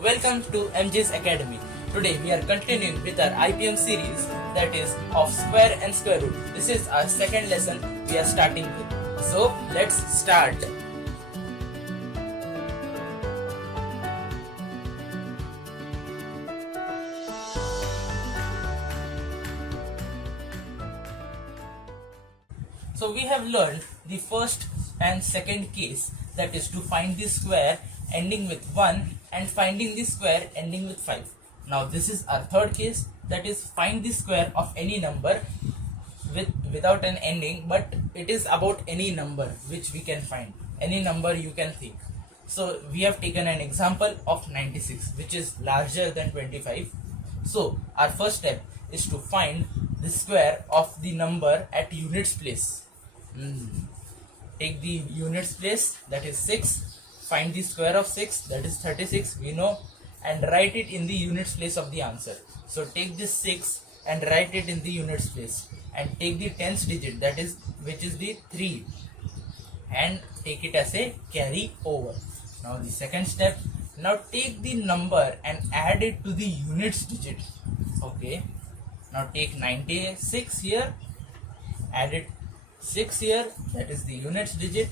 Welcome to MJ's Academy. Today we are continuing with our IPM series, that is of square and square root. This is our second lesson we are starting with. So let's start. So we have learned the first and second case, that is to find the square ending with 1 and finding the square ending with 5. Now this is our third case, that is find the square of any number without an ending, but it is about any number which we can find, any number you can think. So we have taken an example of 96, which is larger than 25. So our first step is to find the square of the number at units place. Take the units place, that is 6, find the square of 6, that is 36, we know, and write it in the units place of the answer. So take this 6 and write it in the units place, and take the tens digit, that is which is the 3, and take it as a carry over. Now the second step, now take the number and add it to the units digit. Okay, now take 96 here, add it 6 here, that is the units digit,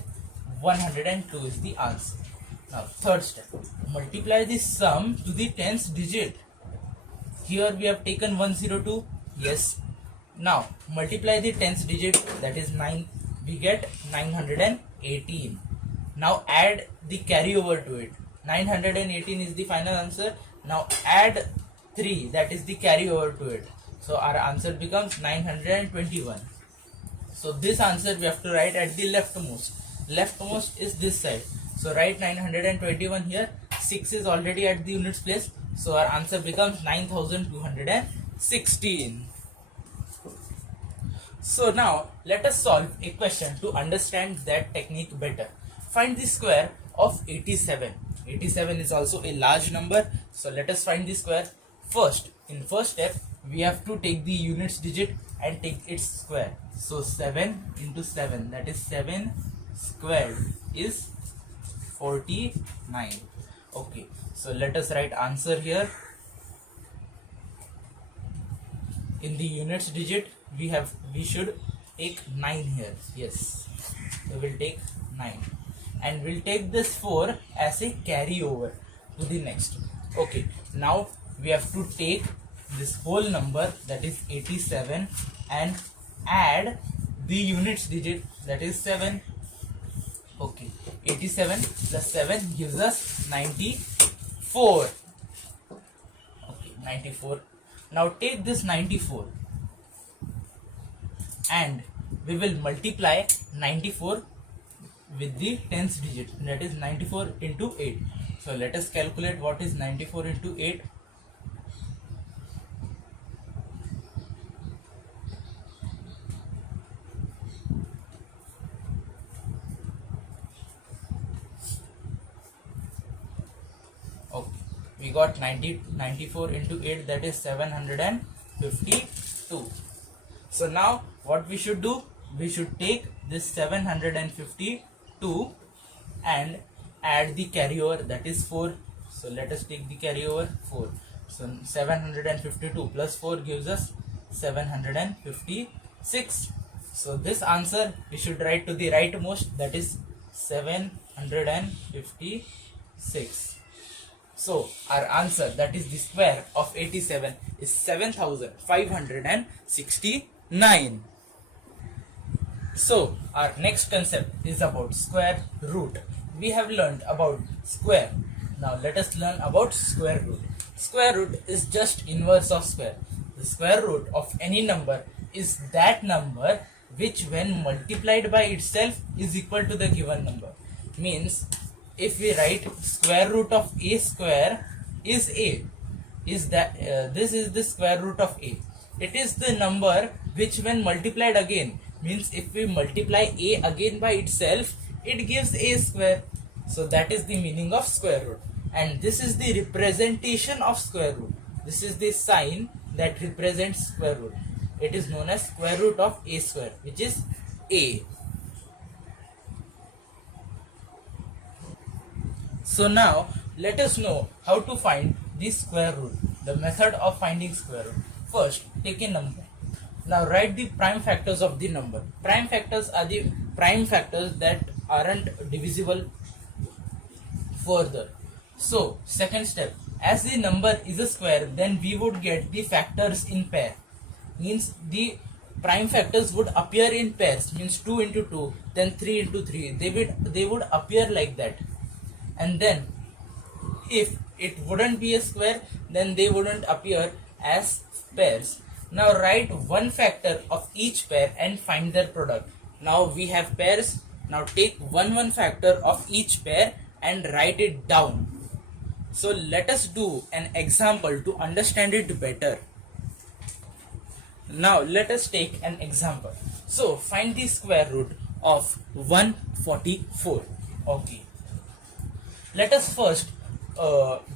102 is the answer. Now third step, multiply the sum to the tens digit. Here we have taken 102, yes. Now multiply the tens digit, that is 9, we get 918. Now add the carryover to it, 918 is the final answer. Now add 3, that is the carryover to it, so our answer becomes 921. So this answer we have to write at the leftmost is this side, so write 921 here. 6 is already at the units place, so our answer becomes 9216. So now let us solve a question to understand that technique better. Find the square of 87. 87 is also a large number, so let us find the square. In first step, we have to take the units digit and take its square. So 7 into 7, that is 7 squared is 49. Okay, so let us write answer here. In the units digit, we should take 9 here. Yes, we will take 9, and we'll take this 4 as a carryover to the next. Okay, now we have to take this whole number, that is 87, and add the units digit, that is 7. Okay, 87 plus 7 gives us 94. Okay, 94. Now take this 94 and we will multiply 94 with the tens digit, that is 94 into 8. So let us calculate what is 94 into 8. We got 94 into 8, that is 752. So now what we should do, we should take this 752 and add the carryover, that is 4. So let us take the carryover 4. So 752 plus 4 gives us 756. So this answer we should write to the rightmost, that is 756. So our answer, that is the square of 87, is 7569. So our next concept is about square root. We have learned about square. Now let us learn about square root. Square root is just inverse of square. The square root of any number is that number which when multiplied by itself is equal to the given number. Means if we write square root of a square is a, is that this is the square root of a. It is the number which when multiplied again, means if we multiply a again by itself, it gives a square. So that is the meaning of square root, and this is the representation of square root. This is the sign that represents square root. It is known as square root of a square, which is a. So now let us know how to find the square root, the method of finding square root. First, take a number. Now write the prime factors of the number. Prime factors are the prime factors that aren't divisible further. So, second step, as the number is a square, then we would get the factors in pair. Means the prime factors would appear in pairs, means 2 into 2, then 3 into 3. They would appear like that. And then if it wouldn't be a square, then they wouldn't appear as pairs. Now write one factor of each pair and find their product. Now we have pairs. Now take one factor of each pair and write it down. So let us do an example to understand it better. Now let us take an example. So find the square root of 144. Okay. Let us first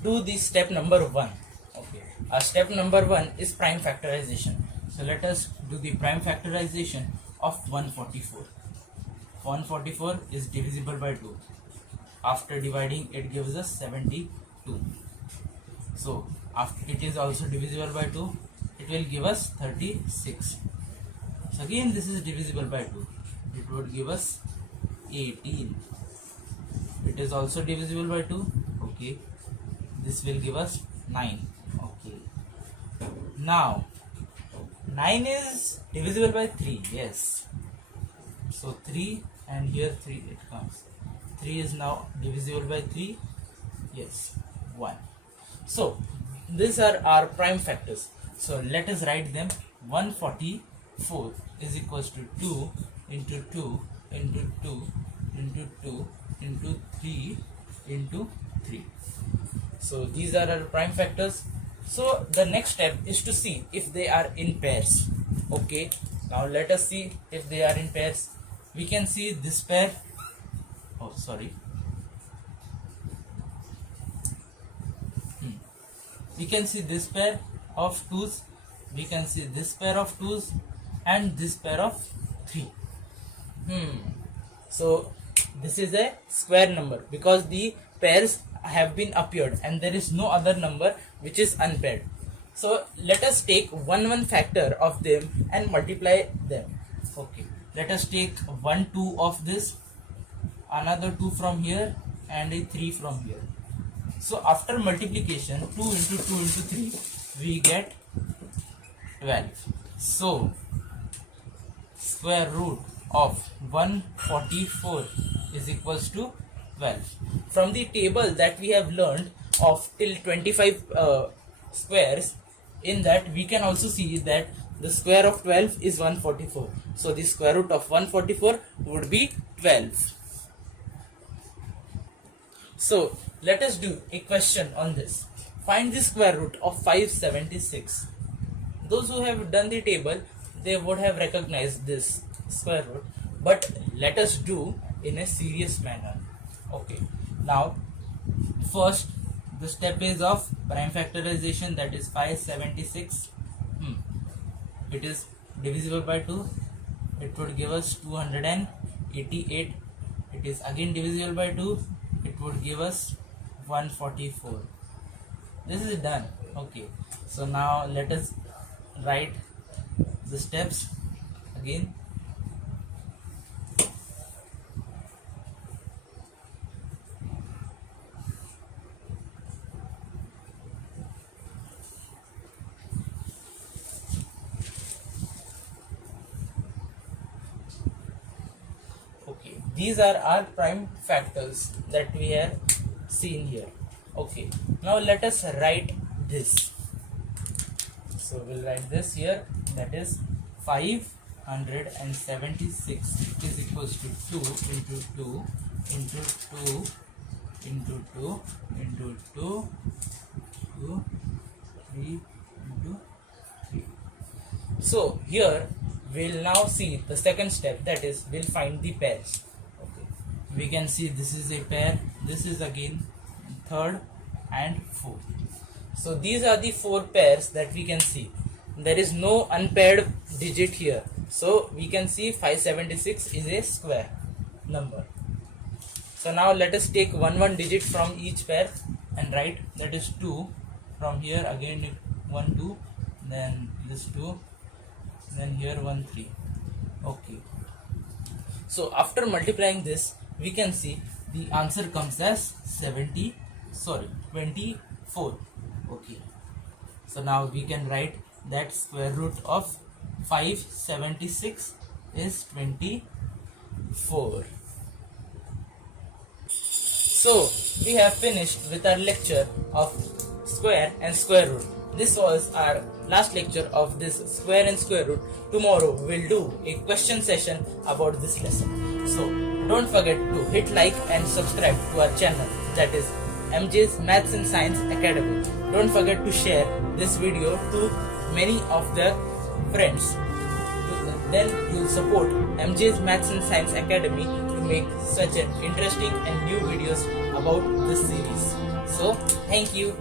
do the step number 1. Okay. Step number 1 is prime factorization. So let us do the prime factorization of 144. 144 is divisible by 2. After dividing, it gives us 72. So after it is also divisible by 2, it will give us 36. So again this is divisible by 2. It would give us 18. It is also divisible by 2. Okay. This will give us 9. Okay. Now 9 is divisible by 3. Yes. So 3 and here 3 it comes. 3 is now divisible by 3. Yes. 1. So these are our prime factors. So let us write them. 144 is equals to 2 into 2 into 2 into 2 into 3 into 3. So these are our prime factors. So the next step is to see if they are in pairs. Okay. Now let us see if they are in pairs. We can see this pair. Oh, sorry. We can see this pair of 2's. We can see this pair of 2's and this pair of 3. So this is a square number because the pairs have been appeared and there is no other number which is unpaired. So let us take one factor of them and multiply them. Okay. Let us take 1 2 of this, another 2 from here and a 3 from here. So after multiplication, 2 into 2 into 3, we get 12. So square root of 144 is equals to 12. From the table that we have learned of till 25 squares, in that we can also see that the square of 12 is 144. So the square root of 144 would be 12. So let us do a question on this. Find the square root of 576. Those who have done the table, they would have recognized this square root, but let us do in a serious manner. Okay. Now first the step is of prime factorization, that is 576. It is divisible by 2. It would give us 288. It is again divisible by 2. It would give us 144. This is done. Okay. So now let us write the steps again. These are our prime factors that we have seen here. Okay, now let us write this. So we'll write this here, that is 576 is equals to 2 into 2 into 2 into 2 into 2 2 3 into 3. So here we'll now see the second step, that is we'll find the pairs. We can see this is a pair, this is again third and fourth. So these are the 4 pairs that we can see. There is no unpaired digit here. So we can see 576 is a square number. So now let us take one digit from each pair and write that is 2. From here again 1 2, then this 2, then here 1 3. Okay, so after multiplying this we can see the answer comes as 24. Okay, so now we can write that square root of 576 is 24. So we have finished with our lecture of square and square root. This was our last lecture of this square and square root. Tomorrow we'll do a question session about this lesson. So don't forget to hit like and subscribe to our channel, that is MJ's Maths and Science Academy. Don't forget to share this video to many of the friends. Then you'll support MJ's Maths and Science Academy to make such an interesting and new videos about this series. So thank you.